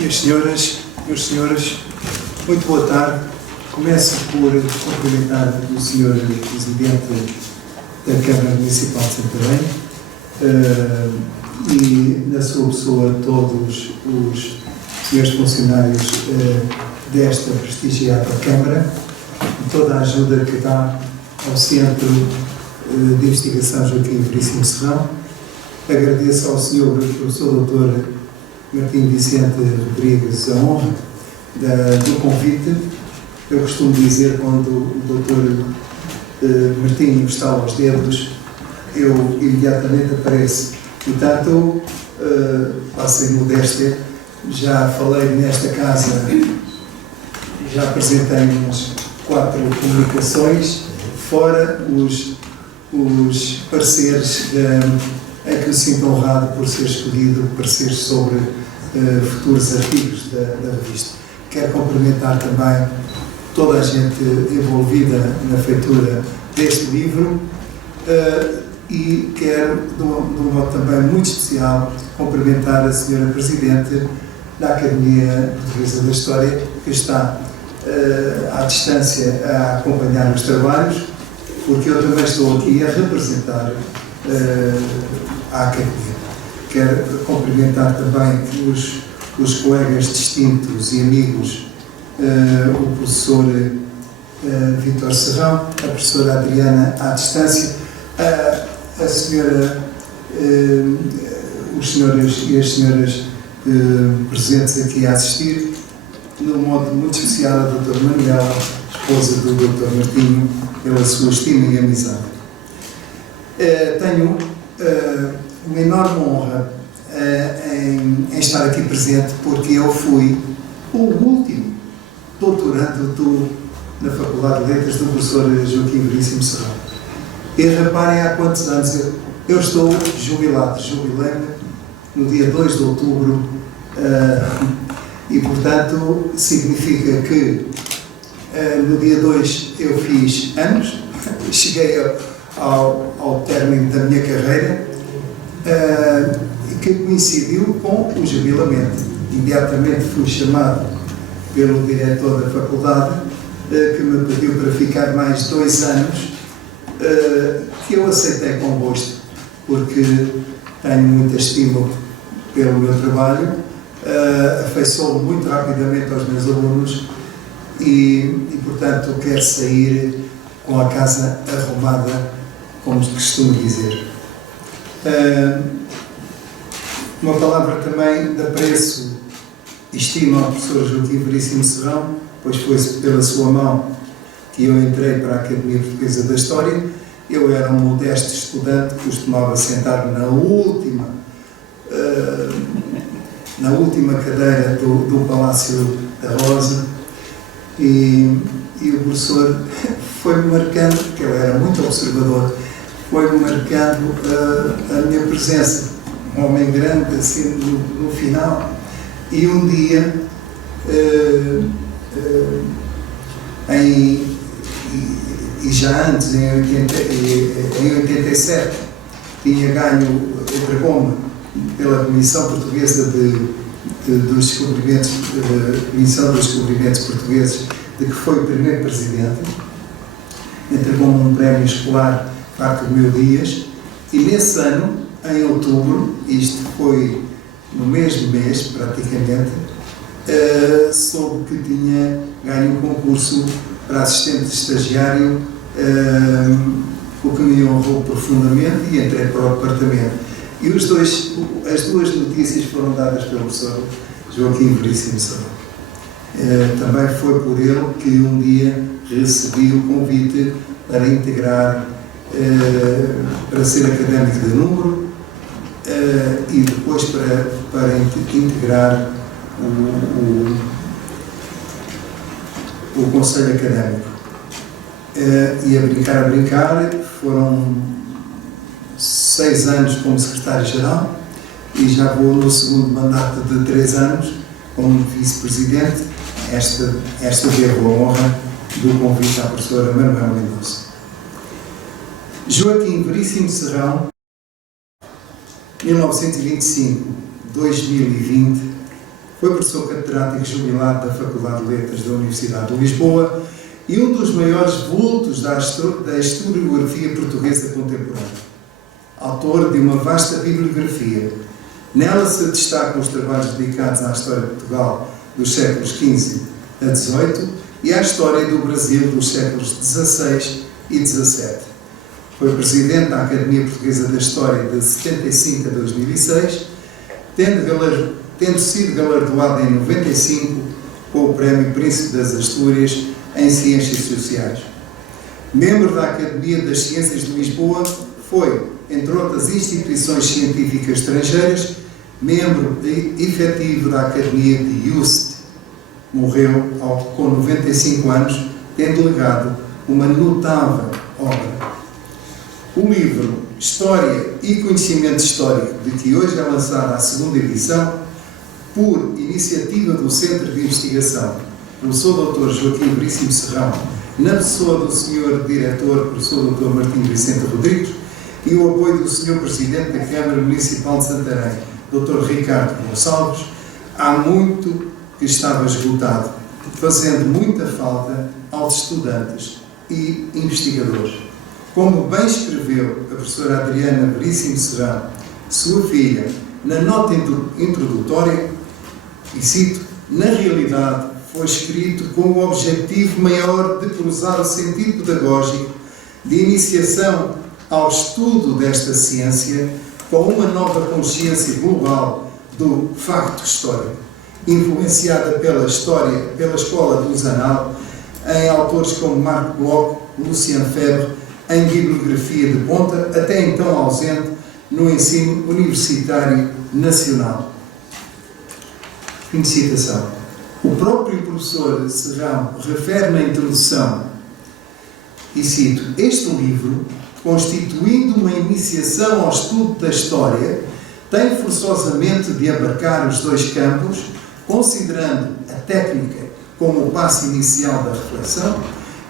Minhas senhoras, meus senhores, muito boa tarde. Começo por cumprimentar o Sr. Presidente da Câmara Municipal de Santarém e, na sua pessoa, todos os senhores funcionários desta prestigiada Câmara e toda a ajuda que dá ao Centro de Investigação Joaquim Veríssimo Serrão. Agradeço ao Sr. Professor Dr. Martim Vicente Rodrigues a honra do convite. Eu costumo dizer, quando o Dr. Martim está aos dedos, eu imediatamente apareço. Portanto, passem modéstia, já falei nesta casa, já apresentei umas 4 comunicações, fora os pareceres a que eu sinto honrado por ser escolhido, pareceres sobre futuros artigos da revista. Quero cumprimentar também toda a gente envolvida na feitura deste livro e quero, de um modo também muito especial, cumprimentar a Sra. Presidente da Academia Portuguesa da História, que está à distância a acompanhar os trabalhos, porque eu também estou aqui a representar a Academia. Quero cumprimentar também os colegas distintos e amigos, o professor Vítor Serrão, a professora Adriana à distância, a senhora, os senhores e as senhoras presentes aqui a assistir, de um modo muito especial a doutora Manuela, esposa do Dr. Martinho, pela sua estima e amizade. Tenho uma enorme honra em estar aqui presente, porque eu fui o último doutorando na Faculdade de Letras do professor Joaquim Veríssimo Serrão. E reparem há quantos anos eu estou jubilado, jubilei-me no dia 2 de outubro e, portanto, significa que no dia 2 eu fiz anos, cheguei ao término da minha carreira, que coincidiu com o jubilamento. Imediatamente fui chamado pelo diretor da faculdade, que me pediu para ficar mais 2 anos, que eu aceitei com gosto, porque tenho muita estima pelo meu trabalho, afeiçoo muito rapidamente aos meus alunos e, portanto, quero sair com a casa arrumada, como costumo dizer. Uma palavra também de apreço e estima ao professor Joaquim Veríssimo Serrão, pois foi pela sua mão que eu entrei para a Academia Portuguesa da História. Eu era um modesto estudante, costumava sentar-me na última cadeira do Palácio da Rosa e o professor foi-me marcando, porque ele era muito observador, foi-me marcando a minha presença. Um homem grande, assim, no final. E um dia, e já antes, em 87, tinha ganho, entregou-me pela Comissão Portuguesa dos Descobrimentos, Comissão dos Descobrimentos Portugueses, de que foi o primeiro presidente, entregou-me um prémio escolar, Parque de Mil Dias, e nesse ano, em outubro, isto foi no mesmo mês, praticamente, soube que tinha ganho um concurso para assistente de estagiário, o que me honrou profundamente, e entrei para o departamento. E as 2 notícias foram dadas pelo professor Joaquim Veríssimo Serrão. Também foi por ele que um dia recebi o convite para integrar, para ser académico de número, e depois para integrar o Conselho Académico. E a brincar, foram 6 anos como secretário-geral e já vou no segundo mandato de 3 anos como vice-presidente. Esta devo a honra do convite à professora Manuela Mendonça. Joaquim Veríssimo Serrão, 1925-2020, Foi professor catedrático jubilado da Faculdade de Letras da Universidade de Lisboa e um dos maiores vultos da historiografia portuguesa contemporânea. Autor de uma vasta bibliografia. Nela se destacam os trabalhos dedicados à história de Portugal dos séculos XV a XVIII e à história do Brasil dos séculos XVI e XVII. Foi presidente da Academia Portuguesa da História de 75 a 2006, tendo sido galardoado em 95 com o Prémio Príncipe das Astúrias em Ciências Sociais. Membro da Academia das Ciências de Lisboa, foi, entre outras instituições científicas estrangeiras, membro efetivo da Academia de Yuste. Morreu com 95 anos, tendo legado uma notável obra. O livro História e Conhecimento Histórico, de que hoje é lançada a segunda edição, por iniciativa do Centro de Investigação, professor Dr. Joaquim Veríssimo Serrão, na pessoa do Sr. Diretor, professor Dr. Martim Vicente Rodrigues, e o apoio do Sr. Presidente da Câmara Municipal de Santarém, Dr. Ricardo Gonçalves, há muito que estava esgotado, fazendo muita falta aos estudantes e investigadores. Como bem escreveu a professora Adriana Veríssimo Serrão, sua filha, na nota introdutória, e cito, na realidade foi escrito com o objetivo maior de cruzar o sentido pedagógico de iniciação ao estudo desta ciência com uma nova consciência global do facto histórico, influenciada pela escola do Zanal, em autores como Marco Bloch, Lucien Febvre, em bibliografia de ponta, até então ausente no ensino universitário nacional. Fim de citação. O próprio professor Serrão refere na introdução, e cito, este livro, constituindo uma iniciação ao estudo da história, tem forçosamente de abarcar os dois campos, considerando a técnica como o passo inicial da reflexão,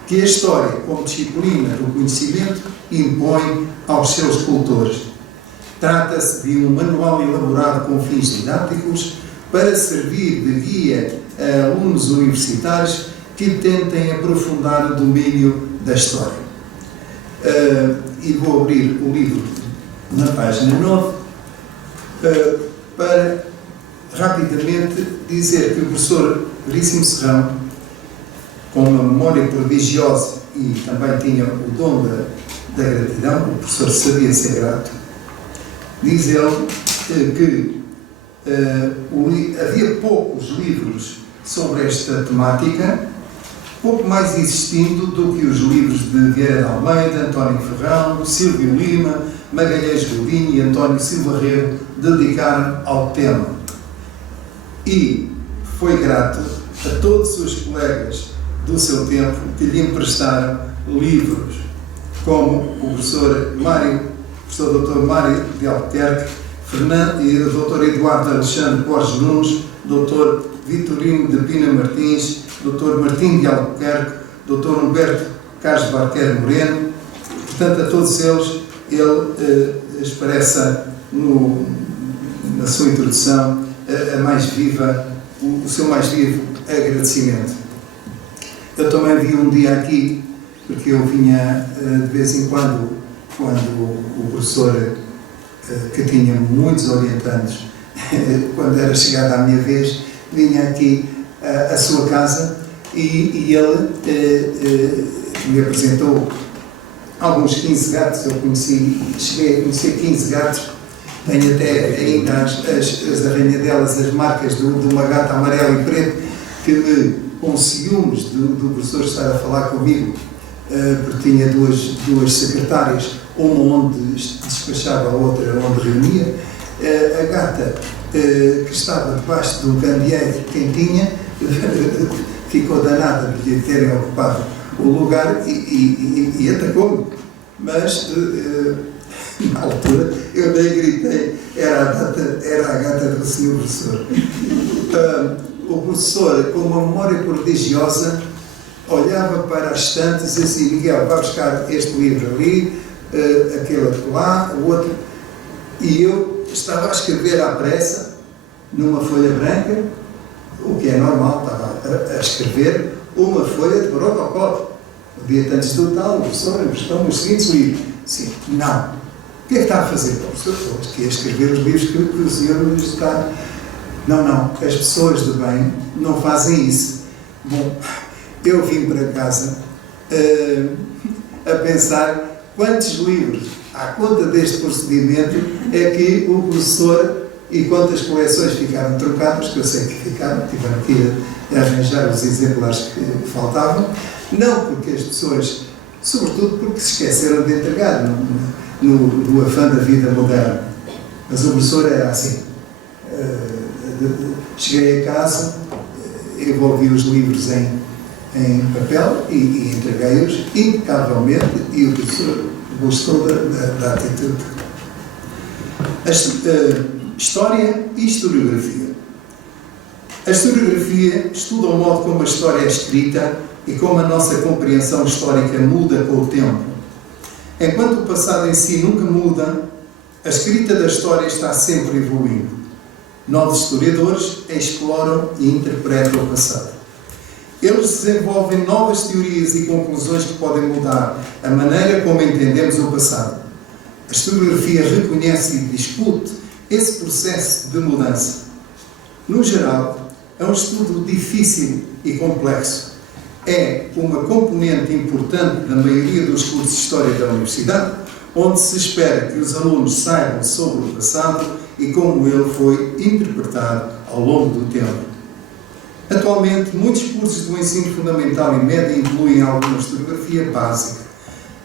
que a história, como disciplina do conhecimento, impõe aos seus cultores. Trata-se de um manual elaborado com fins didáticos para servir de guia a alunos universitários que tentem aprofundar o domínio da história. E vou abrir o livro na página 9 para rapidamente dizer que o professor Veríssimo Serrão, com uma memória prodigiosa e também tinha o dom da gratidão, o professor sabia ser grato, diz ele que havia poucos livros sobre esta temática, pouco mais existindo do que os livros de Vieira de Almeida, António Ferrão, Silvio Lima, Magalhães Godinho e António Silva Rego dedicaram ao tema. E foi grato a todos os colegas do seu tempo que lhe emprestaram livros, como o professor Dr. Mário de Albuquerque, e o Dr. Eduardo Alexandre Borges Nunes, Dr. Vitorino de Pina Martins, Dr. Martim de Albuquerque, Dr. Humberto Carlos Barquer Moreno. Portanto, a todos eles, ele expressa na sua introdução o seu mais vivo agradecimento. Eu também vi um dia aqui, porque eu vinha de vez em quando o professor, que tinha muitos orientandos, quando era chegada a minha vez, vinha aqui à sua casa e ele me apresentou alguns 15 gatos. Eu cheguei a conhecer 15 gatos, tenho até ainda as arranhadelas, as marcas de uma gata amarela e preto, que com ciúmes do professor estar a falar comigo, porque tinha duas secretárias, uma onde despachava, a outra onde reunia, a gata que estava debaixo de um candeeiro quentinha ficou danada de terem ocupado o lugar e atacou-me. Mas na altura eu nem gritei, era a gata do senhor professor. O professor, com uma memória prodigiosa, olhava para as estantes e dizia assim: Miguel, vai buscar este livro ali, aquele lá, o outro. E eu estava a escrever à pressa, numa folha branca, o que é normal, estava a escrever uma folha de protocolo. O dia antes do tal, o professor, estão os seguintes livros. Sim, não. O que é que está a fazer, professor? Que é escrever os livros que o senhor nos dá. Não. As pessoas do bem não fazem isso. Bom, eu vim para casa a pensar quantos livros, à conta deste procedimento, é que o professor e quantas coleções ficaram trocadas, que eu sei que ficaram, tiveram que arranjar os exemplares que faltavam, não porque as pessoas, sobretudo porque se esqueceram de entregar no afã da vida moderna. Mas o professor era assim. Cheguei a casa, envolvi os livros em papel e entreguei-os impecavelmente, e o professor gostou da atitude. História e historiografia. A historiografia estuda o modo como a história é escrita e como a nossa compreensão histórica muda com o tempo. Enquanto o passado em si nunca muda, a escrita da história está sempre evoluindo. Novos historiadores exploram e interpretam o passado. Eles desenvolvem novas teorias e conclusões que podem mudar a maneira como entendemos o passado. A historiografia reconhece e discute esse processo de mudança. No geral, é um estudo difícil e complexo. É uma componente importante da maioria dos cursos de História da Universidade, onde se espera que os alunos saibam sobre o passado e como ele foi interpretado ao longo do tempo. Atualmente, muitos cursos do ensino fundamental e médio incluem alguma historiografia básica,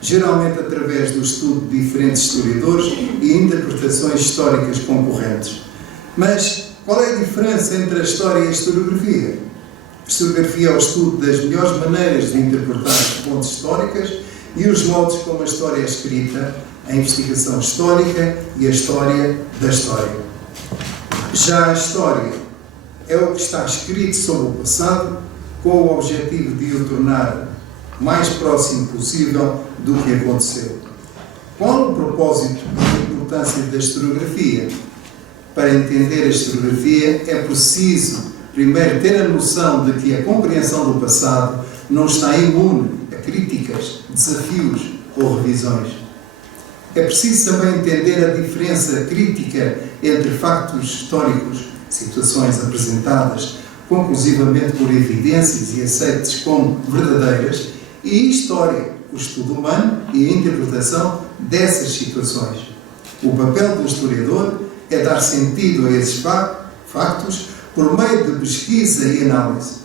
geralmente através do estudo de diferentes historiadores e interpretações históricas concorrentes. Mas qual é a diferença entre a história e a historiografia? A historiografia é o estudo das melhores maneiras de interpretar as fontes históricas e os modos como a história é escrita, a investigação histórica e a história da história. Já a história é o que está escrito sobre o passado, com o objetivo de o tornar o mais próximo possível do que aconteceu. Qual o propósito e a importância da historiografia? Para entender a historiografia é preciso, primeiro, ter a noção de que a compreensão do passado não está imune a críticas, desafios ou revisões. É preciso também entender a diferença crítica entre factos históricos, situações apresentadas conclusivamente por evidências e aceites como verdadeiras, e história, o estudo humano e a interpretação dessas situações. O papel do historiador é dar sentido a esses factos por meio de pesquisa e análise.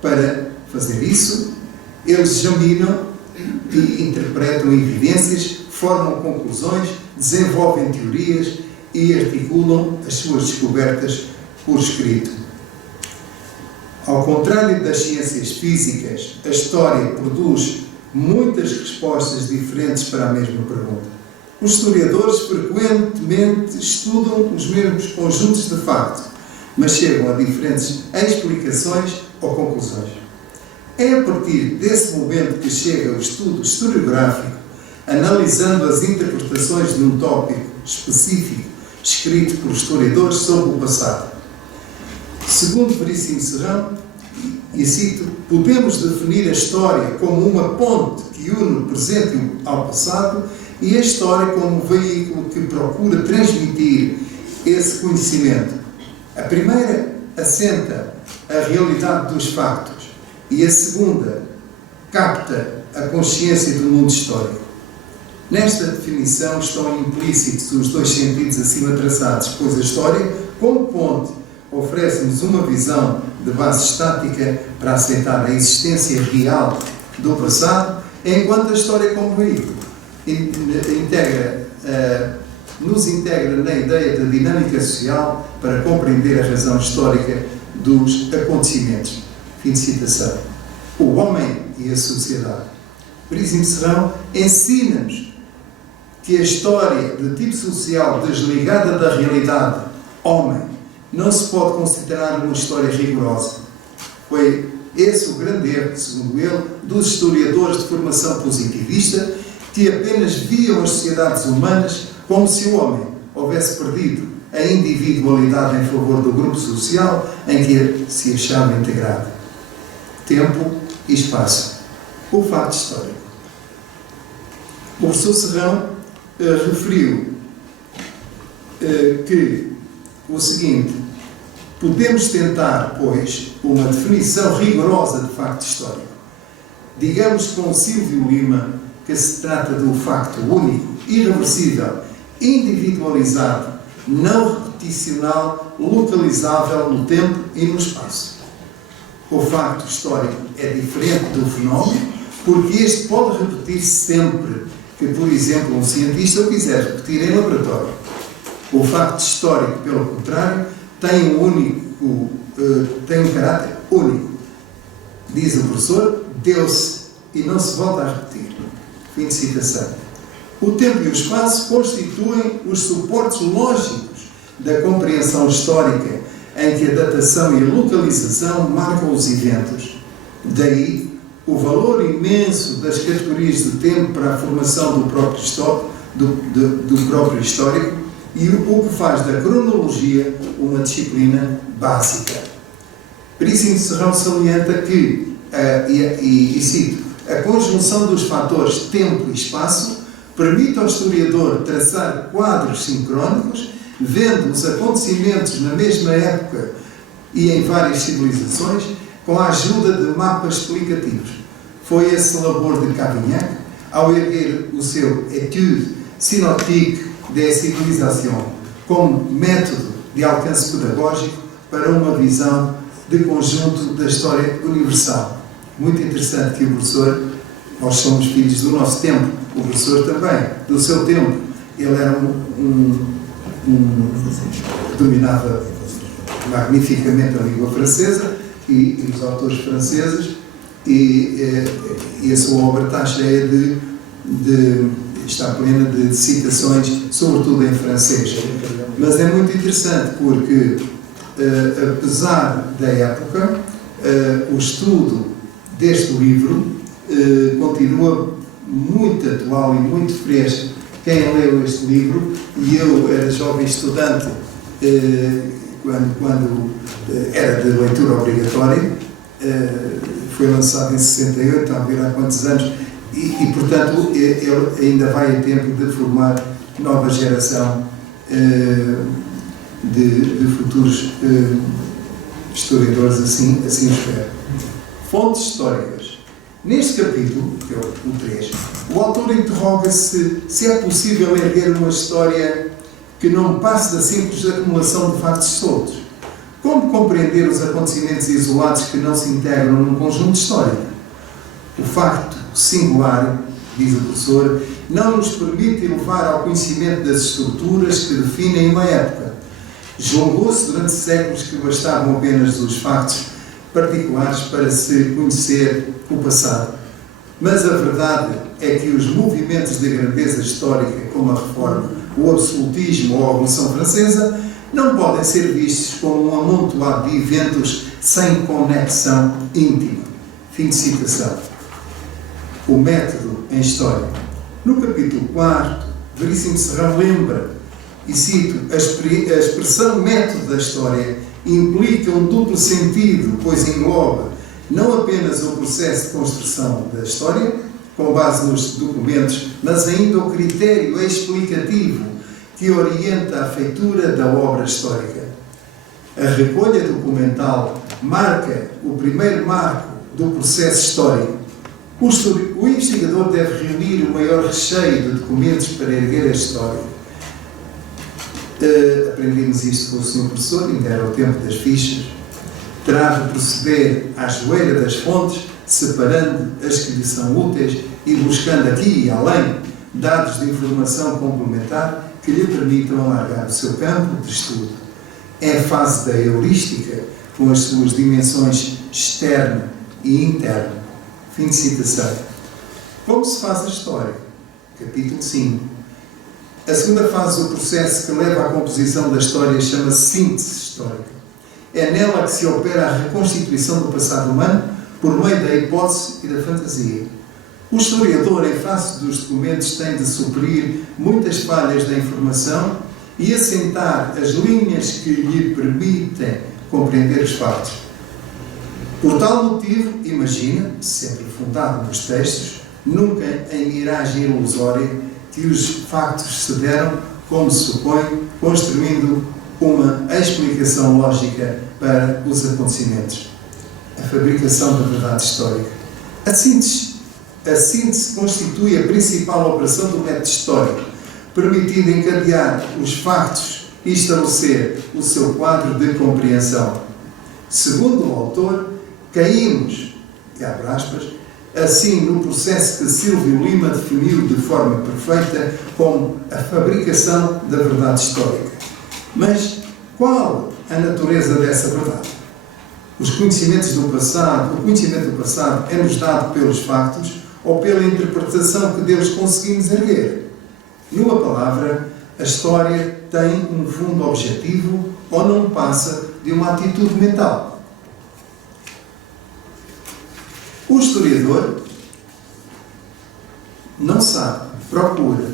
Para fazer isso, eles examinam e interpretam evidências, formam conclusões, desenvolvem teorias e articulam as suas descobertas por escrito. Ao contrário das ciências físicas, a história produz muitas respostas diferentes para a mesma pergunta. Os historiadores frequentemente estudam os mesmos conjuntos de factos, mas chegam a diferentes explicações ou conclusões. É a partir desse momento que chega o estudo historiográfico, analisando as interpretações de um tópico específico escrito por historiadores sobre o passado. Segundo Veríssimo Serrão, e cito, podemos definir a história como uma ponte que une o presente ao passado e a história como um veículo que procura transmitir esse conhecimento. A primeira assenta a realidade dos factos e a segunda capta a consciência do mundo histórico. Nesta definição estão implícitos os dois sentidos acima traçados, pois a história, como ponte, oferece-nos uma visão de base estática para aceitar a existência real do passado, enquanto a história, como veículo, nos integra na ideia da dinâmica social para compreender a razão histórica dos acontecimentos. Fim de citação. O homem e a sociedade. Veríssimo Serrão ensina-nos que a história de tipo social desligada da realidade, homem, não se pode considerar uma história rigorosa. Foi esse o grande erro, segundo ele, dos historiadores de formação positivista, que apenas viam as sociedades humanas como se o homem houvesse perdido a individualidade em favor do grupo social em que se achava integrado. Tempo e espaço. O facto histórico. O professor Serrão referiu que o seguinte: podemos tentar, pois, uma definição rigorosa de facto histórico. Digamos com Silvio Lima que se trata de um facto único, irreversível, individualizado, não repeticional, localizável no tempo e no espaço. O facto histórico é diferente do fenómeno, porque este pode repetir-se sempre que, por exemplo, um cientista o quiser repetir em laboratório. O facto histórico, pelo contrário, tem um caráter único. Diz o professor, deu-se e não se volta a repetir. Fim de citação. O tempo e o espaço constituem os suportes lógicos da compreensão histórica, em que a datação e a localização marcam os eventos. Daí o valor imenso das categorias de tempo para a formação do próprio histórico e o que faz da cronologia uma disciplina básica. Veríssimo Serrão salienta que, e cito, a conjunção dos fatores tempo e espaço permite ao historiador traçar quadros sincrónicos, vendo os acontecimentos na mesma época e em várias civilizações, com a ajuda de mapas explicativos. Foi esse labor de Cavignac, ao erguer o seu Étude synoptique des civilisations como método de alcance pedagógico para uma visão de conjunto da história universal. Muito interessante que o professor, nós somos filhos do nosso tempo, o professor também, do seu tempo. Ele era dominava magnificamente a língua francesa e os autores franceses, e a sua obra está cheia está plena de citações, sobretudo em francês. Mas é muito interessante porque, apesar da época, o estudo deste livro continua muito atual e muito fresco. Quem leu este livro, e eu era jovem estudante quando era de leitura obrigatória, foi lançado em 68, está a ver há quantos anos, e portanto ele ainda vai a tempo de formar nova geração de futuros historiadores, assim espero. Fontes históricas. Neste capítulo, que é o 3, o autor interroga-se se é possível erguer uma história que não passe da simples acumulação de factos soltos. Como compreender os acontecimentos isolados que não se integram num conjunto histórico? O facto singular, diz o professor, não nos permite levar ao conhecimento das estruturas que definem uma época. Julgou-se durante séculos que bastavam apenas os factos particulares para se conhecer o passado. Mas a verdade é que os movimentos de grandeza histórica, como a Reforma, o absolutismo ou a Revolução Francesa, não podem ser vistos como um amontoado de eventos sem conexão íntima. Fim de citação. O método em história. No capítulo 4, Veríssimo Serrão lembra, e cito, a expressão método da história implica um duplo sentido, pois engloba não apenas o processo de construção da história, com base nos documentos, mas ainda o critério explicativo que orienta a feitura da obra histórica. A recolha documental marca o primeiro marco do processo histórico. O investigador deve reunir o maior recheio de documentos para erguer a história. Aprendemos isto com o Sr. Professor, ainda era o tempo das fichas. Terá de proceder à joelha das fontes, separando as que lhe são úteis e buscando aqui e além dados de informação complementar que lhe permitam alargar o seu campo de estudo. É a fase da heurística, com as suas dimensões externa e interna. Fim de citação. Como se faz a história? Capítulo 5. A segunda fase do processo que leva à composição da história chama-se síntese histórica. É nela que se opera a reconstituição do passado humano por meio da hipótese e da fantasia. O historiador, em face dos documentos, tem de suprir muitas falhas da informação e assentar as linhas que lhe permitem compreender os factos. Por tal motivo, imagina, sempre fundado nos textos, nunca em miragem ilusória, que os factos se deram, como se supõe, construindo uma explicação lógica para os acontecimentos. A fabricação da verdade histórica. A síntese constitui a principal operação do método histórico, permitindo encadear os factos e estabelecer o seu quadro de compreensão. Segundo o autor, caímos, abre aspas, assim no processo que Silvio Lima definiu de forma perfeita como a fabricação da verdade histórica. Mas qual a natureza dessa verdade? O conhecimento do passado é-nos dado pelos factos ou pela interpretação que deles conseguimos erguer? Numa palavra, a história tem um fundo objetivo ou não passa de uma atitude mental. O historiador não sabe, procura,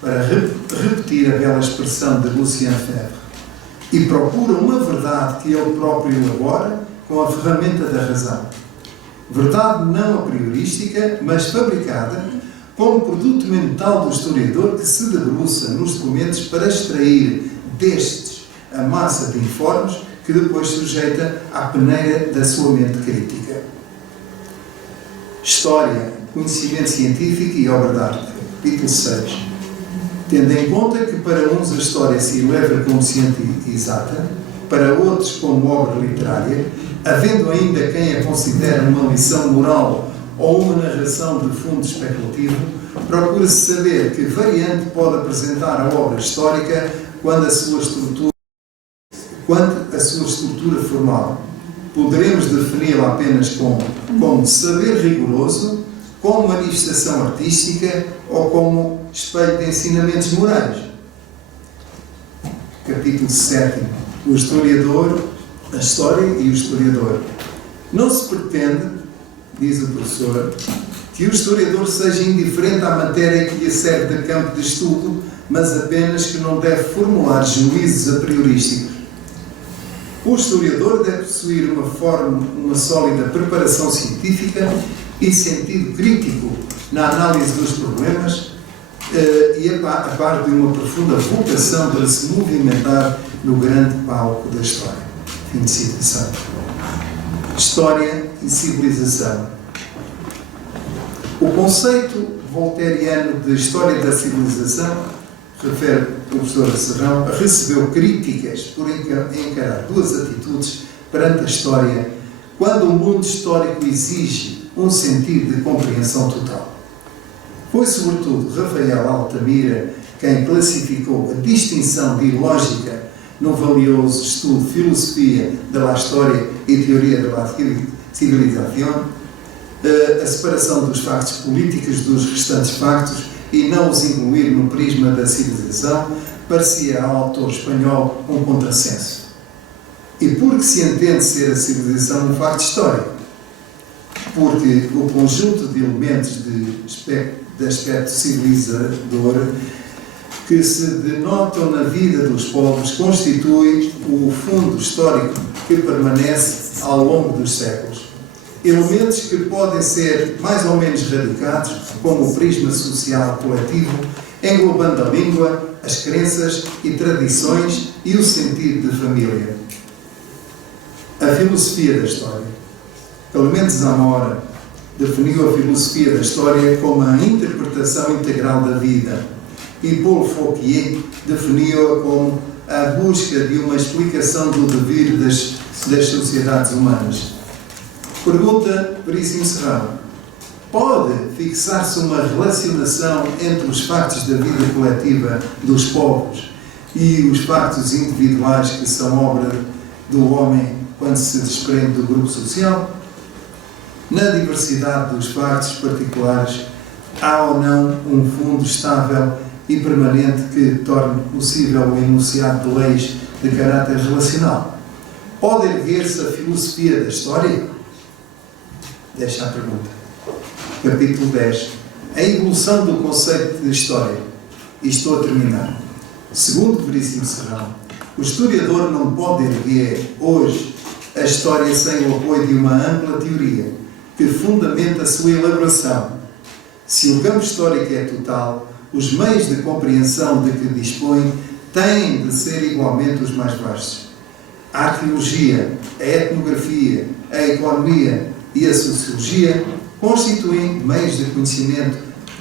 para repetir a bela expressão de Lucien Febvre, e procura uma verdade que ele próprio elabora com a ferramenta da razão. Verdade não a priorística, mas fabricada como produto mental do historiador que se debruça nos documentos para extrair destes a massa de informes que depois sujeita à peneira da sua mente crítica. História, conhecimento científico e obra de arte. Capítulo 6. Tendo em conta que para uns a história se eleva como ciência exata, para outros como obra literária, havendo ainda quem a considere uma lição moral ou uma narração de fundo especulativo, procura-se saber que variante pode apresentar a obra histórica quanto a sua estrutura formal. Poderemos defini-la apenas como saber rigoroso, como manifestação artística ou como espelho de ensinamentos morais. Capítulo 7. O historiador, a história e o historiador. Não se pretende, diz o professor, que o historiador seja indiferente à matéria que lhe serve de campo de estudo, mas apenas que não deve formular juízos a priorísticos. O historiador deve possuir uma sólida preparação científica e sentido crítico na análise dos problemas e a par de uma profunda vocação para se movimentar no grande palco da história. Fim de citação. História e civilização. O conceito voltairiano de história da civilização, refere o professor Serrão, recebeu críticas por encarar duas atitudes perante a história quando o mundo histórico exige um sentido de compreensão total. Foi, sobretudo, Rafael Altamira quem classificou a distinção de lógica no valioso estudo Filosofia de la História e Teoria de la Civilização, a separação dos factos políticos dos restantes factos e não os incluir no prisma da civilização, parecia ao autor espanhol um contrassenso. E porque se entende ser a civilização um facto histórico? Porque o conjunto de elementos de aspecto civilizador que se denotam na vida dos povos constitui o fundo histórico que permanece ao longo dos séculos. Elementos que podem ser mais ou menos radicados, como o prisma social coletivo, englobando a língua, as crenças e tradições e o sentido de família. A filosofia da história. Clemente Zamora definiu a filosofia da história como a interpretação integral da vida e Paul Fouquier definiu-a como a busca de uma explicação do devir das sociedades humanas. Pergunta Veríssimo Serrão: pode fixar-se uma relacionação entre os factos da vida coletiva dos povos e os factos individuais que são obra do homem quando se desprende do grupo social? Na diversidade dos factos particulares, há ou não um fundo estável e permanente que torne possível o enunciado de leis de caráter relacional? Pode erguer-se a filosofia da história? Deixa a pergunta. Capítulo 10. A evolução do conceito de história. E estou a terminar. Segundo Veríssimo Serrão, o historiador não pode erguer hoje a história sem o apoio de uma ampla teoria que fundamenta a sua elaboração. Se o campo histórico é total, os meios de compreensão de que dispõe têm de ser igualmente os mais vastos. A arqueologia, a etnografia, a economia e a sociologia constituem meios de conhecimento,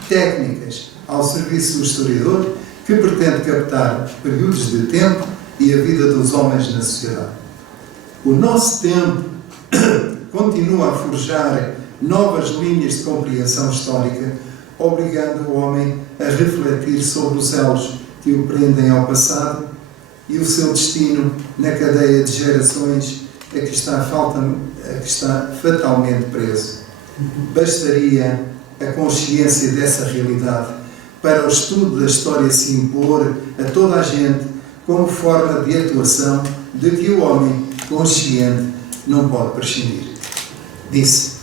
técnicas ao serviço do historiador que pretende captar períodos de tempo e a vida dos homens na sociedade. O nosso tempo continua a forjar novas linhas de compreensão histórica, obrigando o homem a refletir sobre os elos que o prendem ao passado e o seu destino na cadeia de gerações a que está fatalmente preso. Bastaria a consciência dessa realidade para o estudo da história se impor a toda a gente como forma de atuação de que o homem consciente não pode prescindir. Disse.